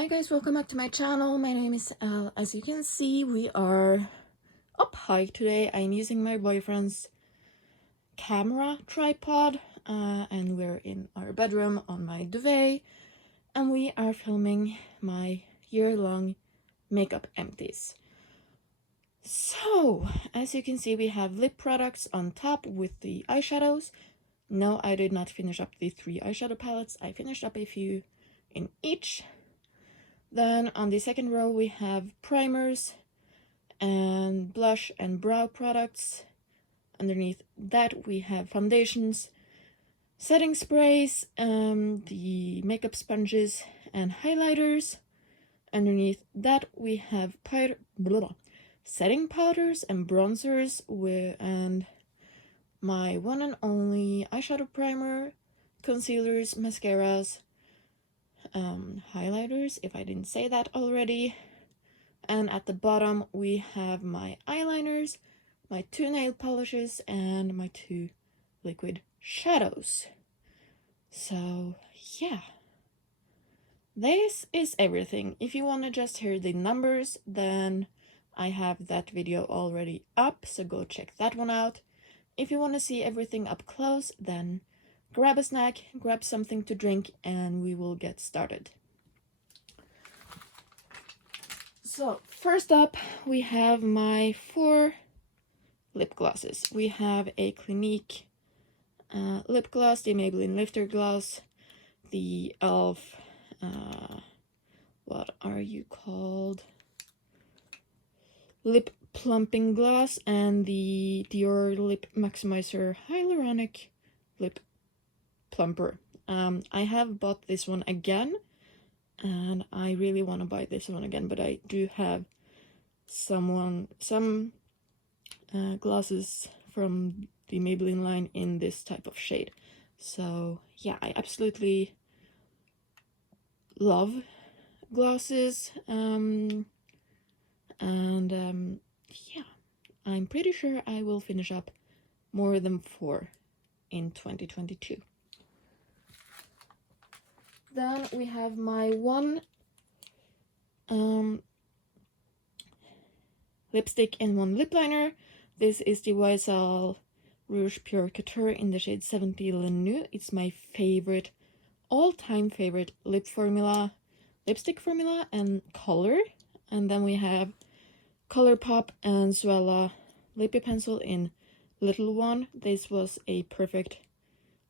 Hi guys, welcome back to my channel. My name is Elle. As you can see, we are up high today. I'm using my boyfriend's camera tripod and we're in our bedroom on my duvet and we are filming my year-long makeup empties. So, as you can see, we have lip products on top with the eyeshadows. No, I did not finish up the 3 eyeshadow palettes. I finished up a few in each. Then on the second row we have primers and blush and brow products. Underneath that we have foundations, setting sprays, the makeup sponges and highlighters. Underneath that we have setting powders and bronzers and my one and only eyeshadow primer, concealers, mascaras, highlighters, if I didn't say that already. And at the bottom we have my eyeliners, my 2 nail polishes, and my 2 liquid shadows. So yeah, this is everything. If you want to just hear the numbers, then I have that video already up, so go check that one out. If you want to see everything up close, then grab a snack, grab something to drink, and we will get started. So first up, we have my 4 lip glosses. We have a Clinique lip gloss, the Maybelline Lifter Gloss, the e.l.f. What are you called? Lip Plumping Gloss, and the Dior Lip Maximizer Hyaluronic Lip Plumper. I have bought this one again, and I really want to buy this one again, but I do have some glosses from the Maybelline line in this type of shade. So yeah, I absolutely love glosses, yeah, I'm pretty sure I will finish up more than 4 in 2022. Then we have my one lipstick and one lip liner. This is the YSL Rouge Pure Couture in the shade 70 Le Nude. It's my favorite, all-time favorite lipstick formula and color. And then we have Colourpop and Suella Lippy Pencil in Little One. This was a perfect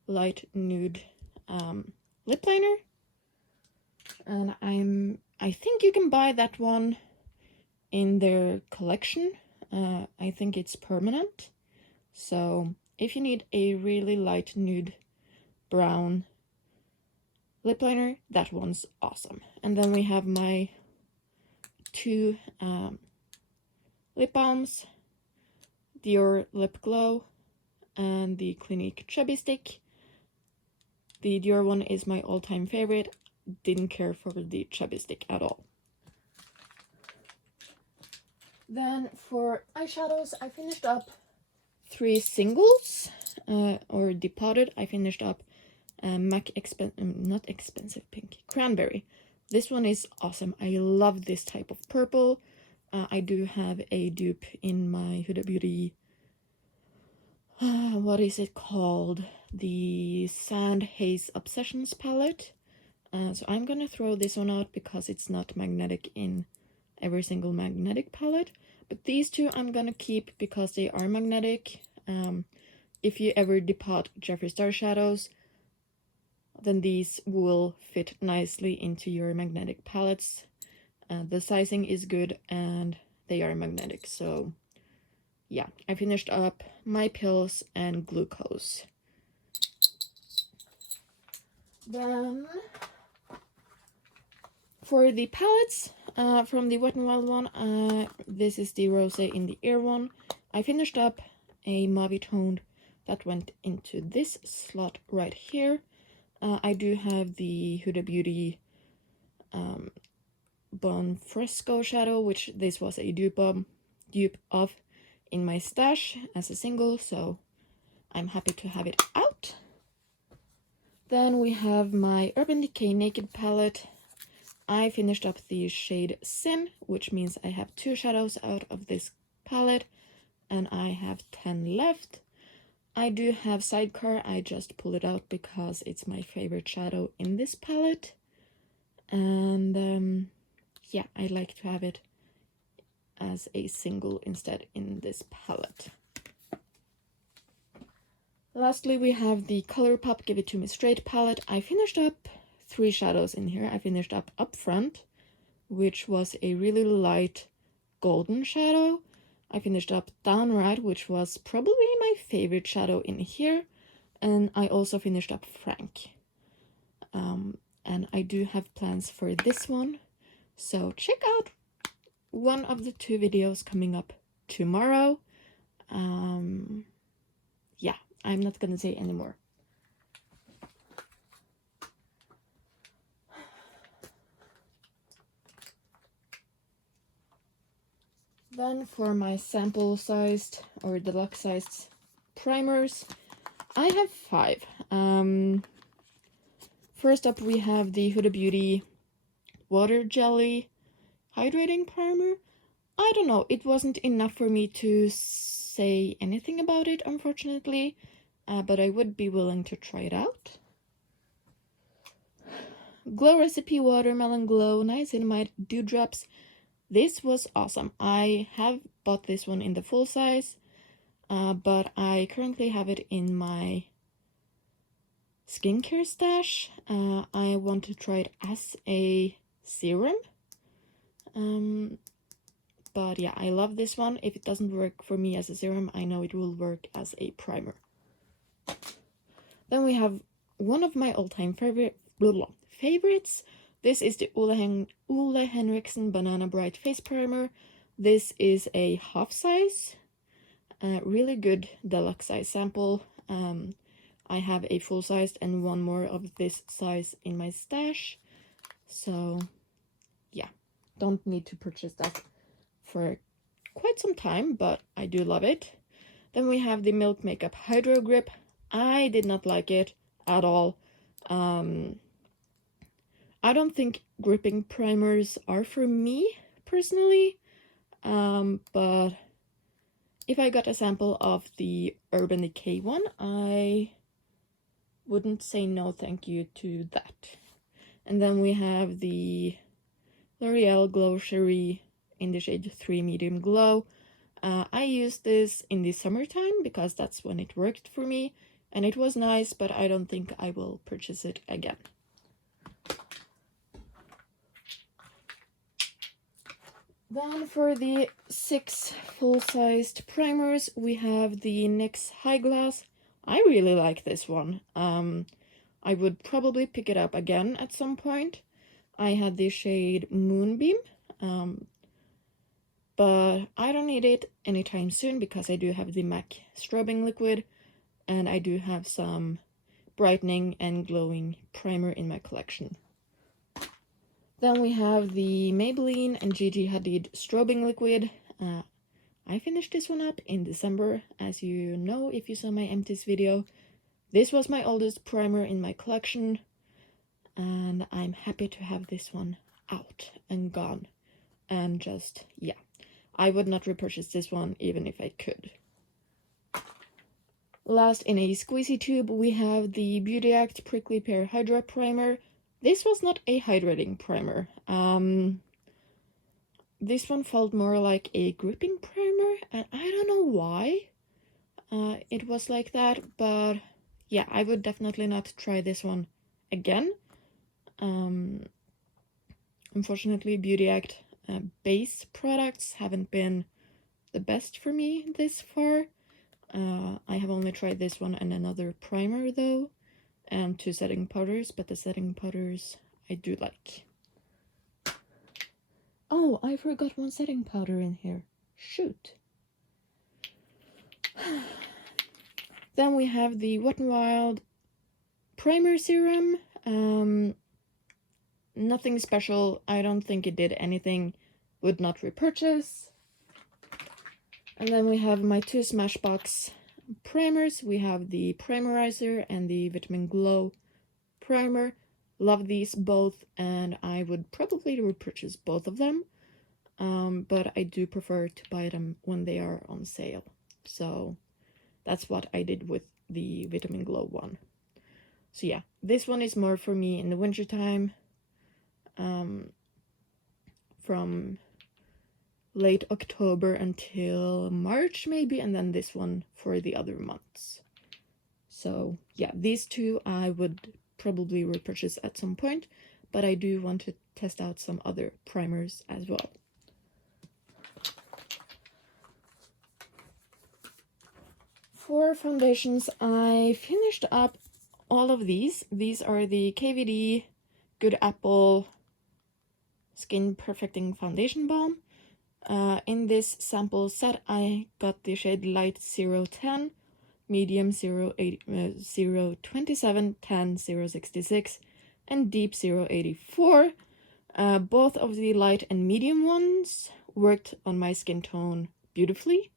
light nude lip liner. And I think you can buy that one in their collection. I think it's permanent. So if you need a really light nude brown lip liner, that one's awesome. And then we have my 2 lip balms, Dior Lip Glow and the Clinique Chubby Stick. The Dior one is my all-time favorite. Didn't care for the Chubby Stick at all. Then for eyeshadows, I finished up 3 singles, or depotted. I finished up MAC not expensive pink, Cranberry. This one is awesome. I love this type of purple. I do have a dupe in my Huda Beauty, what is it called? The Sand Haze Obsessions palette. So I'm gonna throw this one out because it's not magnetic in every single magnetic palette. But these 2 I'm gonna keep because they are magnetic. If you ever depot Jeffree Star shadows, then these will fit nicely into your magnetic palettes. The sizing is good and they are magnetic. So yeah, I finished up My Pills and Glucose. Then for the palettes, from the Wet n Wild one, this is the Rosé in the Ear one. I finished up a mauve toned that went into this slot right here. I do have the Huda Beauty Bon Fresco shadow, which this was a dupe of in my stash as a single, so I'm happy to have it out. Then we have my Urban Decay Naked palette. I finished up the shade Sin, which means I have 2 shadows out of this palette, and I have 10 left. I do have Sidecar, I just pulled it out because it's my favorite shadow in this palette. And yeah, I like to have it as a single instead in this palette. Lastly, we have the ColourPop Give It To Me Straight palette. I finished up 3 shadows in here. I finished up Upfront, which was a really light golden shadow. I finished up Downright, which was probably my favorite shadow in here. And I also finished up Frank. And I do have plans for this one. So check out one of the 2 videos coming up tomorrow. Yeah, I'm not gonna say anymore. Then for my sample sized or deluxe sized primers, I have 5. First up we have the Huda Beauty Water Jelly Hydrating Primer. I don't know, it wasn't enough for me to say anything about it, unfortunately, but I would be willing to try it out. Glow Recipe Watermelon Glow Niacinamide Dewdrops. This was awesome. I have bought this one in the full size, but I currently have it in my skincare stash. I want to try it as a serum. But yeah, I love this one. If it doesn't work for me as a serum, I know it will work as a primer. Then we have one of my all-time favorites. This is the Ole Henriksen Banana Bright Face Primer. This is a half size, really good deluxe size sample. I have a full size and one more of this size in my stash. So yeah, don't need to purchase that for quite some time, but I do love it. Then we have the Milk Makeup Hydro Grip. I did not like it at all. I don't think gripping primers are for me, personally. But if I got a sample of the Urban Decay one, I wouldn't say no thank you to that. And then we have the L'Oreal Glow Cherie in the shade 3 Medium Glow. I used this in the summertime because that's when it worked for me, and it was nice, but I don't think I will purchase it again. Then for the 6 full-sized primers, we have the NYX High Glass. I really like this one. I would probably pick it up again at some point. I had the shade Moonbeam, but I don't need it anytime soon because I do have the MAC strobing liquid, and I do have some brightening and glowing primer in my collection. Then we have the Maybelline and Gigi Hadid strobing liquid. I finished this one up in December, as you know if you saw my Empties video. This was my oldest primer in my collection, and I'm happy to have this one out and gone. And just, yeah, I would not repurchase this one even if I could. Last, in a squeezy tube, we have the Beauty Act Prickly Pear Hydra Primer. This was not a hydrating primer. This one felt more like a gripping primer, and I don't know why it was like that, but yeah, I would definitely not try this one again. Unfortunately, Beauty Act base products haven't been the best for me this far. I have only tried this one and another primer though, and 2 setting powders, but the setting powders I do like. Oh, I forgot one setting powder in here. Shoot. Then we have the Wet n Wild Primer Serum. Nothing special. I don't think it did anything. Would not repurchase. And then we have my 2 Smashbox primers. We have the Primerizer and the Vitamin Glow Primer. love these both, and I would probably repurchase both of them. But I do prefer to buy them when they are on sale. So that's what I did with the Vitamin Glow one. So yeah, this one is more for me in the wintertime. From late October until March maybe, and then this one for the other months. So yeah, these two I would probably repurchase at some point, but I do want to test out some other primers as well. For foundations, I finished up all of these. These are the KVD Good Apple Skin Perfecting Foundation Balm. In this sample set, I got the shade Light 010, Medium 027, Tan 066, and Deep 084. Both of the light and medium ones worked on my skin tone beautifully.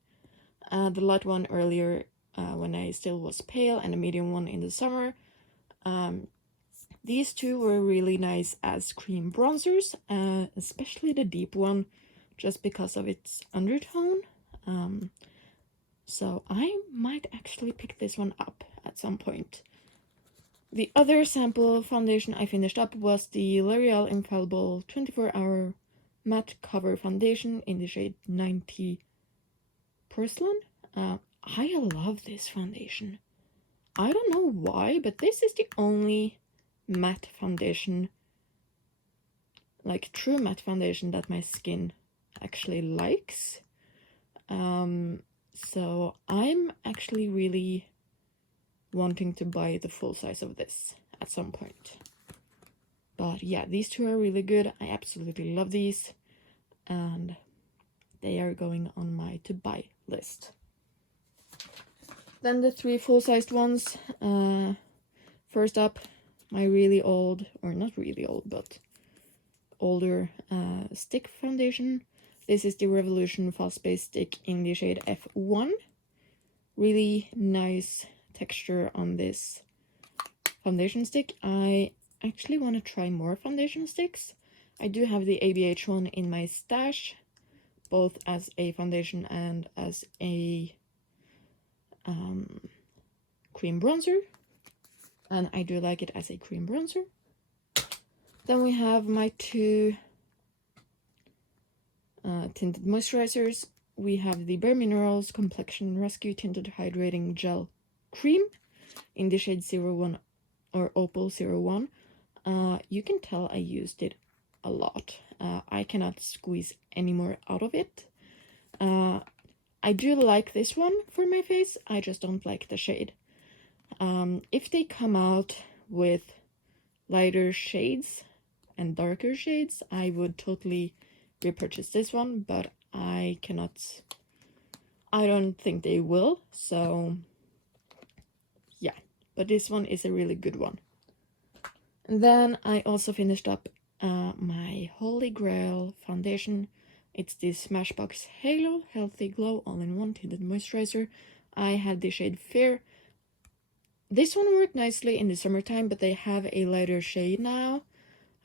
The light one earlier when I still was pale, and the medium one in the summer. These two were really nice as cream bronzers, especially the deep one, just because of its undertone. So I might actually pick this one up at some point. The other sample foundation I finished up was the L'Oreal Infallible 24-Hour Matte Cover Foundation in the shade 90 Porcelain. I love this foundation. I don't know why, but this is the only matte foundation, like true matte foundation, that my skin actually likes. So I'm actually really wanting to buy the full size of this at some point. But yeah, these two are really good. I absolutely love these, and they are going on my to buy list. Then the three full-sized ones. First up, my really old, or not really old, but older stick foundation. This is the Revolution Fast Base Stick in the shade F1. Really nice texture on this foundation stick. I actually want to try more foundation sticks. I do have the ABH one in my stash, both as a foundation and as a cream bronzer, and I do like it as a cream bronzer. Then we have my two tinted moisturizers. We have the Bare Minerals Complexion Rescue Tinted Hydrating Gel Cream in the shade 01 or Opal 01. You can tell I used it a lot. I cannot squeeze any more out of it. I do like this one for my face, I just don't like the shade. If they come out with lighter shades and darker shades, I would totally repurchase this one, but I don't think they will, so yeah. But this one is a really good one. And then I also finished up my Holy Grail foundation. It's the Smashbox Halo Healthy Glow All-in-One Tinted Moisturizer. I had the shade Fair. This one worked nicely in the summertime, but they have a lighter shade now,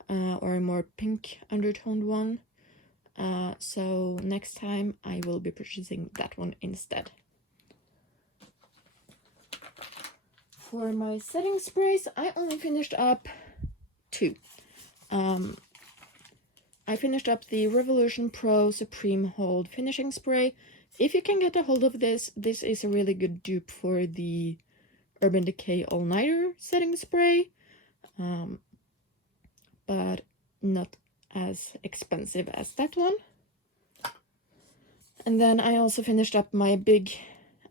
or a more pink undertoned one. So next time I will be purchasing that one instead. For my setting sprays, I only finished up two. I finished up the Revolution Pro Supreme Hold Finishing Spray. If you can get a hold of this, this is a really good dupe for the Urban Decay All Nighter setting spray, but not as expensive as that one. And then I also finished up my big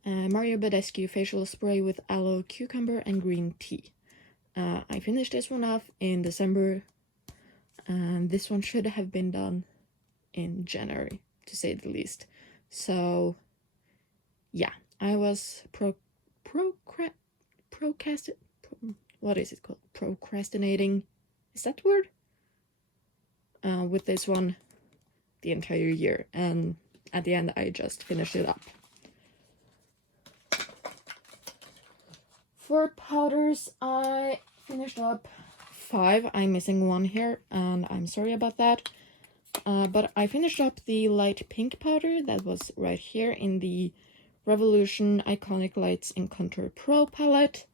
Mario Badescu facial spray with aloe, cucumber, and green tea. I finished this one off in December, and this one should have been done in January, to say the least. So yeah, I was procrastinating, is that the word? With this one the entire year, and at the end I just finished it up. For powders, I finished up 5. I'm missing one here, and I'm sorry about that. But I finished up the light pink powder that was right here in the Revolution Iconic Lights and Contour Pro palette.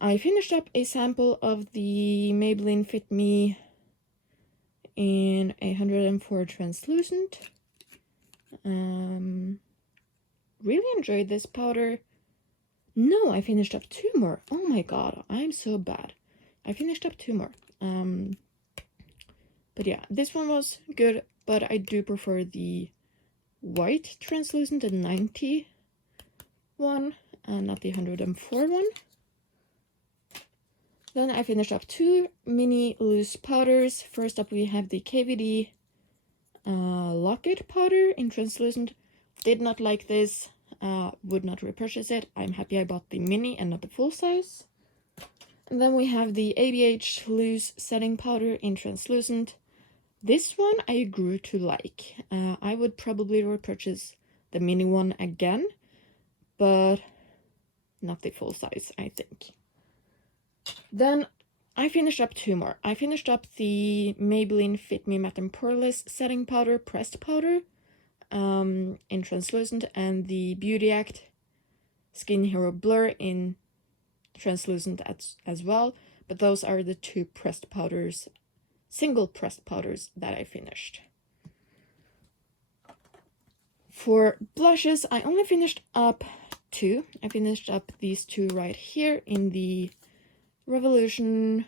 I finished up a sample of the Maybelline Fit Me in 104 translucent. Really enjoyed this powder. No, I finished up 2 more. Oh my god, I'm so bad. I finished up 2 more. But yeah, this one was good, but I do prefer the white translucent, the 90 one, and not the 104 one. Then I finished up 2 mini loose powders. First up we have the KVD Locket powder in translucent. Did not like this, would not repurchase it. I'm happy I bought the mini and not the full size. And then we have the ABH loose setting powder in translucent. This one I grew to like. I would probably repurchase the mini one again, but not the full size, I think. Then I finished up 2 more. I finished up the Maybelline Fit Me Matte and Poreless setting powder, pressed powder, in translucent, and the Beauty Act Skin Hero Blur in translucent as well. But those are the 2 pressed powders, single pressed powders that I finished. For blushes, I only finished up 2. I finished up these 2 right here in the Revolution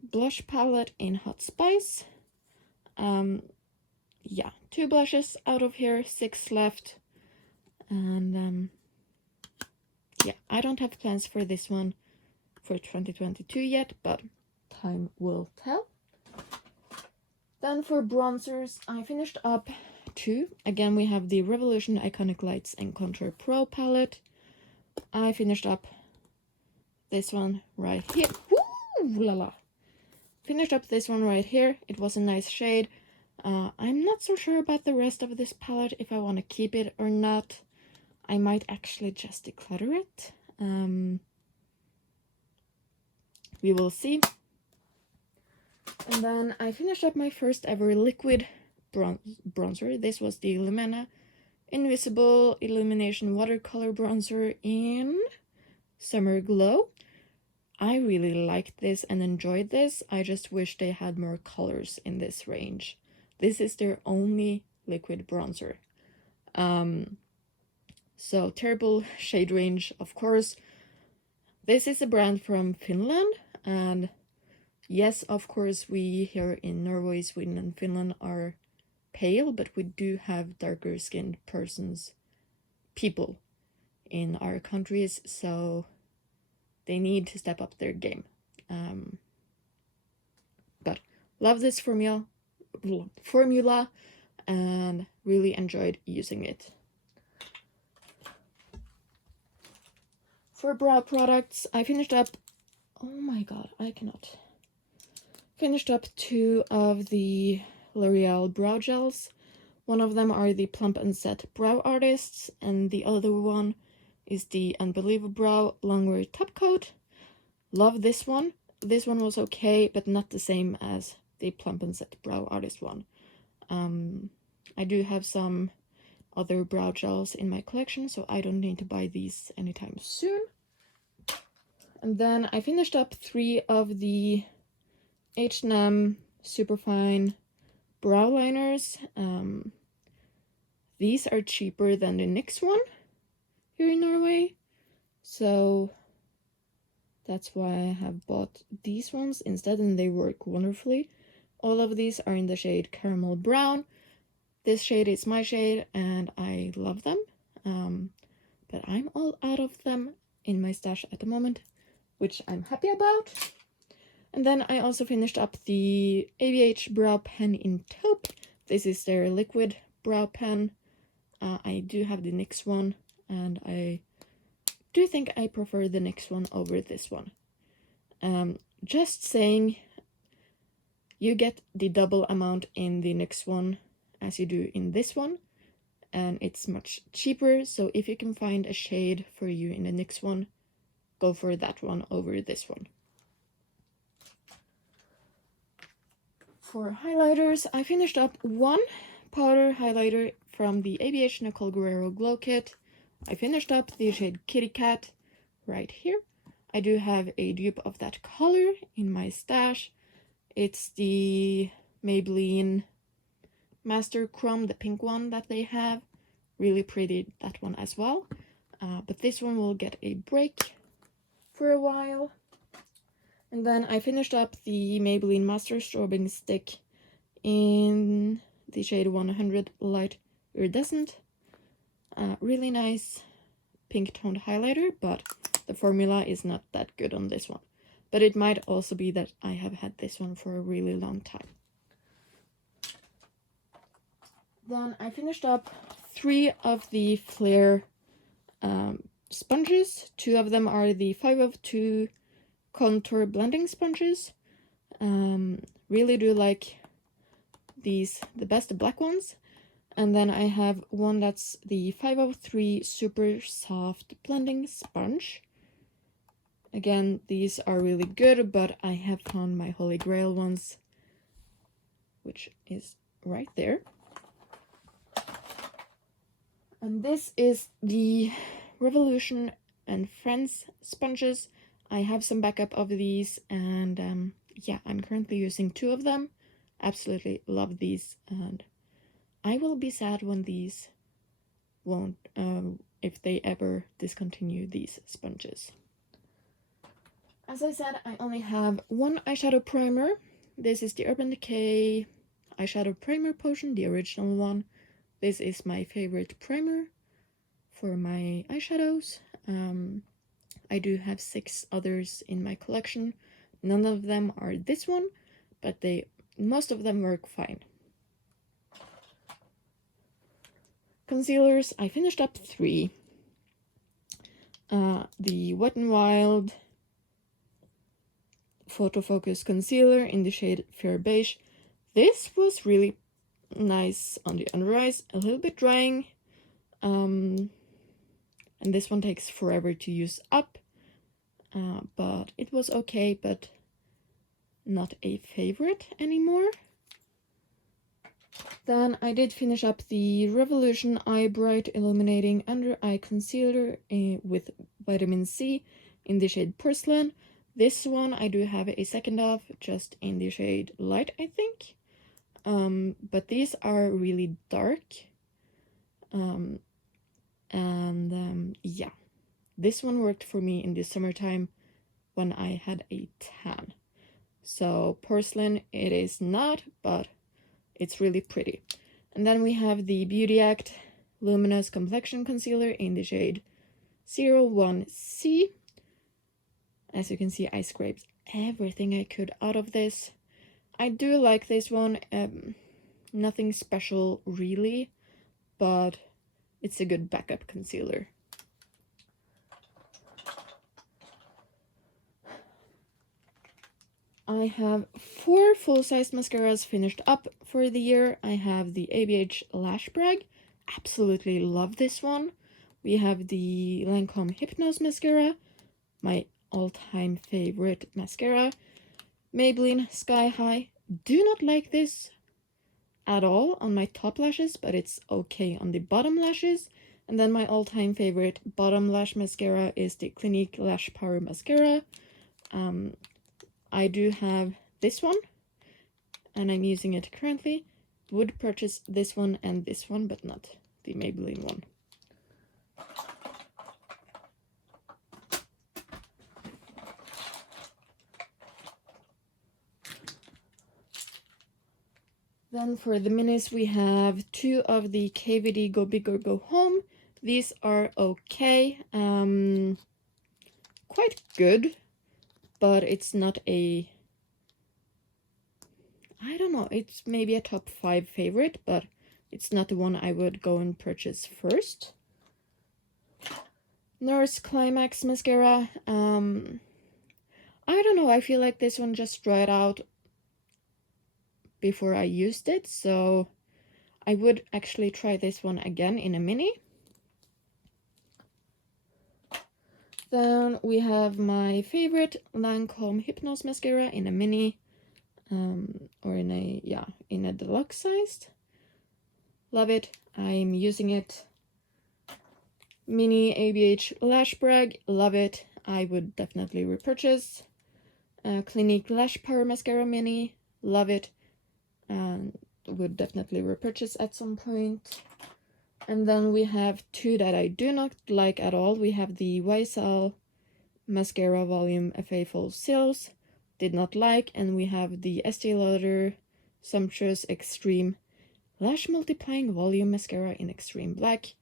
blush palette in Hot Spice. Yeah, 2 blushes out of here, 6 left. And yeah, I don't have plans for this one for 2022 yet, but time will tell. Then for bronzers, I finished up 2. Again, we have the Revolution Iconic Lights and Contour Pro palette. I finished up this one right here. Woo, la la. Finished up this one right here. It was a nice shade. I'm not so sure about the rest of this palette, if I want to keep it or not. I might actually just declutter it. We will see. And then I finished up my first ever liquid bronzer. This was the Lumena Invisible Illumination Watercolor Bronzer in Summer Glow. I really liked this and enjoyed this. I just wish they had more colors in this range. This is their only liquid bronzer. So terrible shade range, of course. This is a brand from Finland, and yes, of course, we here in Norway, Sweden, and Finland are pale, but we do have darker skinned people in our countries, so they need to step up their game. But love this formula and really enjoyed using it. For brow products, I finished up, oh my god, I cannot. Finished up 2 of the L'Oreal brow gels. One of them are the Plump and Set Brow Artists, and the other one is the Unbelievable Brow Longwear Top Coat. Love this one. This one was okay, but not the same as the Plump and Set Brow Artist one. I do have some other brow gels in my collection, so I don't need to buy these anytime soon. And then I finished up 3 of the H&M Superfine brow liners. These are cheaper than the NYX one here in Norway, so that's why I have bought these ones instead, and they work wonderfully. All of these are in the shade Caramel Brown. This shade is my shade, and I love them, but I'm all out of them in my stash at the moment, which I'm happy about. And then I also finished up the ABH Brow Pen in Taupe. This is their liquid brow pen. I do have the NYX one, and I do think I prefer the NYX one over this one. Just saying, you get the double amount in the NYX one as you do in this one, and it's much cheaper, so if you can find a shade for you in the NYX one, go for that one over this one. For highlighters, I finished up one powder highlighter from the ABH Nicole Guerrero Glow Kit. I finished up the shade Kitty Cat right here. I do have a dupe of that color in my stash. It's the Maybelline Master Chrome, the pink one that they have. Really pretty, that one as well. But this one will get a break for a while. And then I finished up the Maybelline Master Strobing Stick in the shade 100 Light Iridescent. Really nice pink toned highlighter, but the formula is not that good on this one. But it might also be that I have had this one for a really long time. Then I finished up 3 of the Flare sponges. 2 of them are the 502 contour blending sponges. Really do like these the best, the black ones. And then I have one that's the 503 super soft blending sponge. Again, these are really good, but I have found my holy grail ones, which is right there. And this is the Revolution and Friends sponges. I have some backup of these, and yeah, I'm currently using 2 of them. Absolutely love these, and I will be sad when these won't, if they ever discontinue these sponges. As I said, I only have one eyeshadow primer. This is the Urban Decay Eyeshadow Primer Potion, the original one. This is my favorite primer for my eyeshadows. I do have 6 others in my collection. None of them are this one, but most of them work fine. Concealers, I finished up 3. The Wet n Wild Photo Focus Concealer in the shade Fair Beige. This was really nice on the under eyes, a little bit drying. And this one takes forever to use up. But it was okay, but not a favorite anymore. Then I did finish up the Revolution Eye Bright Illuminating Under Eye Concealer with vitamin C in the shade Porcelain. This one I do have a second of, just in the shade Light, I think. But these are really dark. Yeah, this one worked for me in the summertime when I had a tan. So Porcelain it is not, but it's really pretty. And then we have the Beauty Act Luminous Complexion Concealer in the shade 01C. As you can see, I scraped everything I could out of this. I do like this one. Nothing special really, but it's a good backup concealer. I have 4 full-size mascaras finished up for the year. I have the ABH Lash Brag. Absolutely love this one. We have the Lancome Hypnose Mascara, my all-time favorite mascara. Maybelline Sky High. Do not like this at all on my top lashes, but it's okay on the bottom lashes. And then my all-time favorite bottom lash mascara is the Clinique Lash Power Mascara. I do have this one, and I'm using it currently. Would purchase this one and this one, but not the Maybelline one. Then for the minis, we have 2 of the KVD Go Big or Go Home. These are okay, quite good, but it's not a, I don't know, it's maybe a top 5 favorite, but it's not the one I would go and purchase first. Nurse Climax Mascara. I don't know, I feel like this one just dried out before I used it, so I would actually try this one again in a mini. Then we have my favorite Lancome Hypnose Mascara in a mini, or in a, yeah, in a deluxe size. Love it. I'm using it. Mini ABH Lash Brag. Love it. I would definitely repurchase. Clinique Lash Power Mascara Mini. Love it. And would definitely repurchase at some point. And then we have two that I do not like at all. We have the YSL Mascara Volume FA Full Seals. Did not like. And we have the Estee Lauder Sumptuous Extreme Lash Multiplying Volume Mascara in Extreme Black.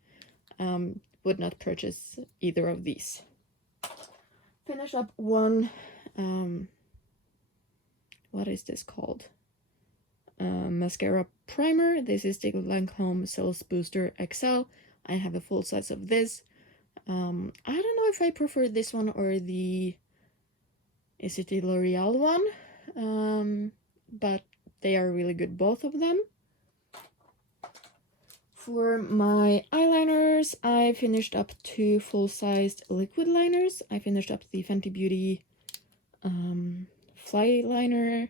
Would not purchase either of these. Finish up one, what is this called? Mascara primer. This is the Lancome Cellulose Booster XL. I have a full size of this. I don't know if I prefer this one or the, is it the L'Oreal one? But they are really good, both of them. For my eyeliners, I finished up two full-sized liquid liners. I finished up the Fenty Beauty Fly Liner.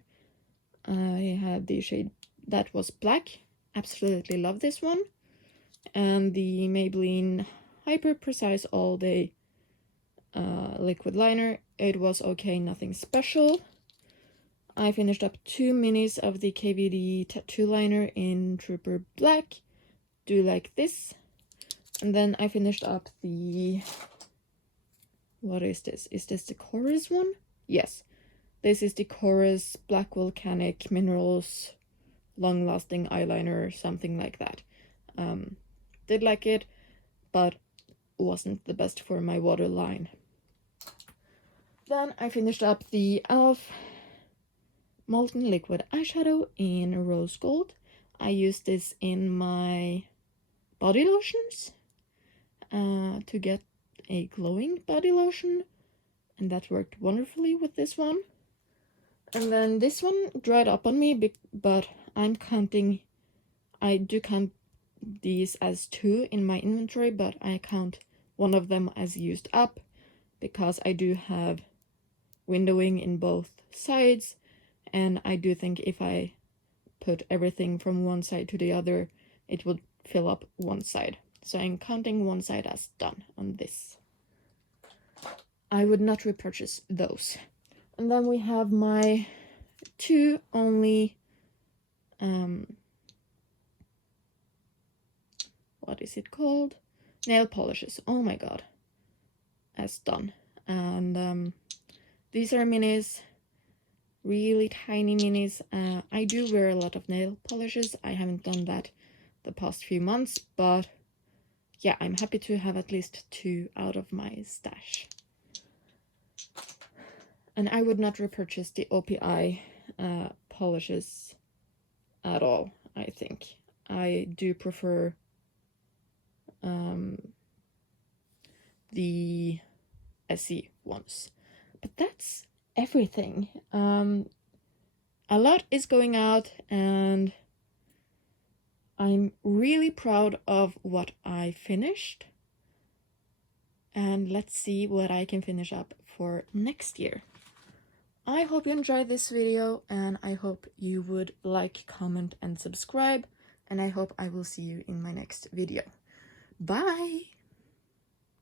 I had the shade that was black. Absolutely love this one. And the Maybelline Hyper Precise All Day liquid liner. It was okay, nothing special. I finished up two minis of the KVD tattoo liner in Trooper Black. Do like this. And then I finished up the, what is this? Is this the Chorus one? Yes. This is the Chorus Black Volcanic Minerals Long Lasting Eyeliner, something like that. Did like it, but wasn't the best for my waterline. Then I finished up the e.l.f. Molten Liquid Eyeshadow in Rose Gold. I used this in my body lotions to get a glowing body lotion, and that worked wonderfully with this one. And then this one dried up on me, but I'm counting, I do count these as two in my inventory, but I count one of them as used up because I do have windowing in both sides, and I do think if I put everything from one side to the other, it would fill up one side. So I'm counting one side as done on this. I would not repurchase those. And then we have my two only, what is it called? Nail polishes. Oh my god. As done. And these are minis. Really tiny minis. I do wear a lot of nail polishes. I haven't done that the past few months, but yeah, I'm happy to have at least two out of my stash. And I would not repurchase the OPI polishes at all, I think. I do prefer the SE ones. But that's everything. A lot is going out, and I'm really proud of what I finished. And let's see what I can finish up for next year. I hope you enjoyed this video, and I hope you would like, comment, and subscribe. And I hope I will see you in my next video. Bye!